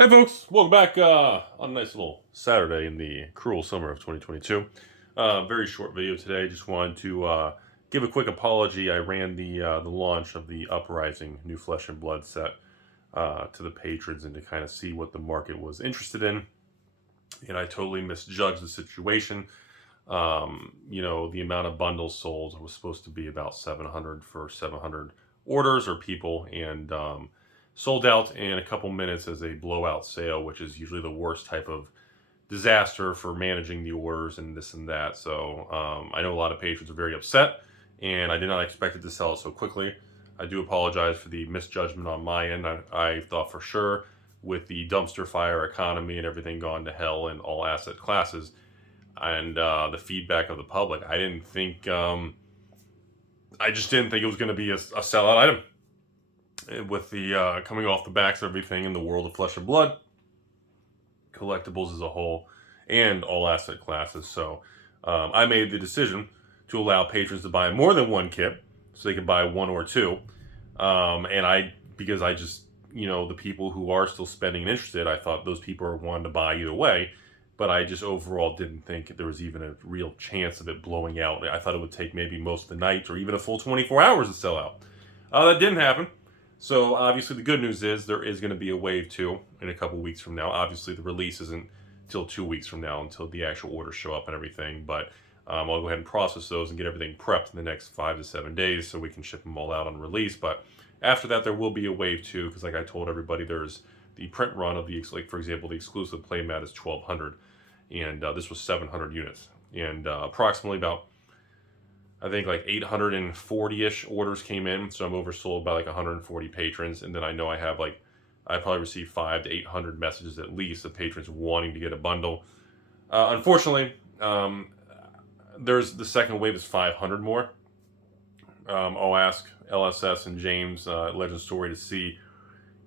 Hey folks, welcome back on a nice little Saturday in the cruel summer of 2022. Very short video today. Just wanted to give a quick apology. I ran the launch of the Uprising new Flesh and Blood set to the patrons and to kind of see what the market was interested in. And I totally misjudged the situation. The amount of bundles sold was supposed to be about 700 for 700 orders or people, and sold out in a couple minutes as a blowout sale, which is usually the worst type of disaster for managing the orders and this and that. So I know a lot of patrons are very upset, and I did not expect it to sell so quickly. I do apologize for the misjudgment on my end. I thought for sure, with the dumpster fire economy and everything gone to hell in all asset classes, and the feedback of the public, I just didn't think it was going to be a sellout item. With the coming off the backs of everything in the world of Flesh and Blood, collectibles as a whole, and all asset classes. So I made the decision to allow patrons to buy more than one kit, so they could buy one or two. Because I just, the people who are still spending and interested, I thought those people are wanting to buy either way. But I just overall didn't think there was even a real chance of it blowing out. I thought it would take maybe most of the night or even a full 24 hours to sell out. That didn't happen. So obviously the good news is there is going to be a wave 2 in a couple weeks from now. Obviously the release isn't until 2 weeks from now until the actual orders show up and everything. But I'll go ahead and process those and get everything prepped in the next 5 to 7 days so we can ship them all out on release. But after that there will be a wave 2 because, like I told everybody, there's the print run of the, like for example, the exclusive playmat is 1,200, and this was 700 units, and approximately about, I think, like 840-ish orders came in, so I'm oversold by like 140 patrons. And then I know I probably received 500 to 800 messages at least of patrons wanting to get a bundle. Unfortunately, there's the second wave is 500 more. I'll ask LSS and James Legend Story to see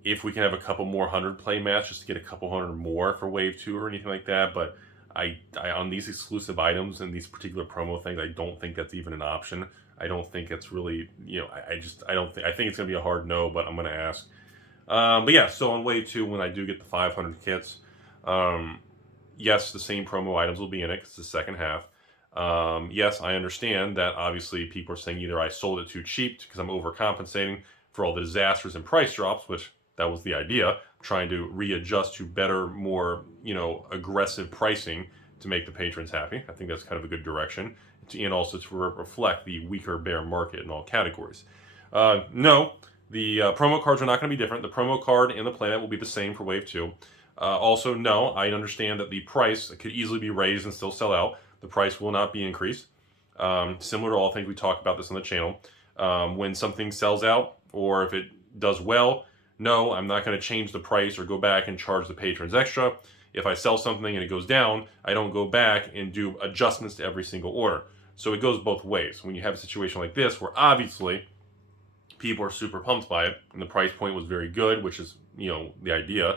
if we can have a couple more 100 play mats just to get a couple hundred more for wave 2 or anything like that. But I on these exclusive items and these particular promo things, I don't think that's even an option. I don't think it's really, I think it's going to be a hard no, but I'm going to ask. But yeah, so on wave 2, when I do get the 500 kits, yes, the same promo items will be in it because it's the second half. Yes, I understand that obviously people are saying either I sold it too cheap because I'm overcompensating for all the disasters and price drops, which that was the idea, trying to readjust to better, more, aggressive pricing to make the patrons happy. I think that's kind of a good direction, and also to reflect the weaker bear market in all categories. No, the promo cards are not going to be different. The promo card and the playmat will be the same for Wave 2. Also, no, I understand that the price could easily be raised and still sell out. The price will not be increased. Similar to all things we talk about this on the channel. When something sells out, or if it does well, no, I'm not going to change the price or go back and charge the patrons extra. If I sell something and it goes down, I don't go back and do adjustments to every single order. So it goes both ways. When you have a situation like this, where obviously people are super pumped by it, and the price point was very good, which is, the idea,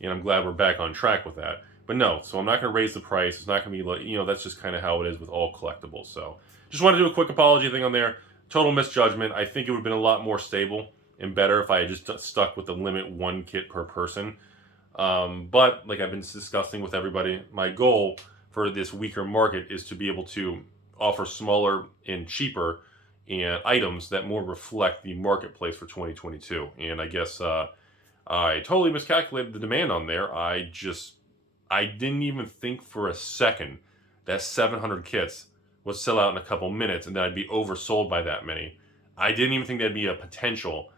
and I'm glad we're back on track with that. But no, so I'm not going to raise the price. It's not going to be like, that's just kind of how it is with all collectibles. So just want to do a quick apology thing on there. Total misjudgment. I think it would have been a lot more stable and better if I had just stuck with the limit 1 kit per person. But like I've been discussing with everybody, my goal for this weaker market is to be able to offer smaller and cheaper items that more reflect the marketplace for 2022. And I guess I totally miscalculated the demand on there. I didn't even think for a second that 700 kits would sell out in a couple minutes and that I'd be oversold by that many. I didn't even think there'd be a potential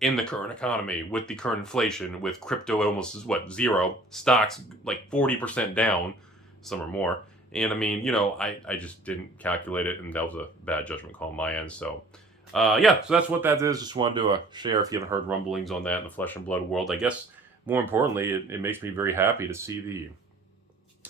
in the current economy with the current inflation, with crypto at almost, zero, stocks like 40% down, some or more. And I mean, I just didn't calculate it, and that was a bad judgment call on my end. So, yeah, so that's what that is. Just wanted to share if you haven't heard rumblings on that in the Flesh and Blood world. I guess more importantly, it makes me very happy to see the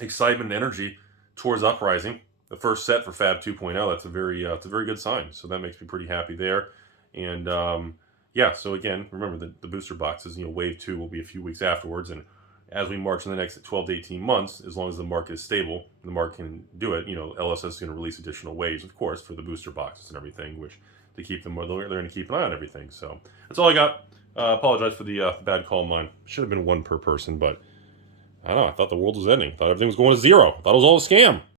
excitement and energy towards Uprising, the first set for Fab 2.0. That's a very good sign. So that makes me pretty happy there. And yeah, so again, remember the booster boxes, wave 2 will be a few weeks afterwards, and as we march in the next 12 to 18 months, as long as the market is stable, and the market can do it, LSS is going to release additional waves, of course, for the booster boxes and everything, which to keep them, they're going to keep an eye on everything. So that's all I got. Apologize for the bad call line. Should have been one per person, but I don't know. I thought the world was ending. I thought everything was going to zero. I thought it was all a scam.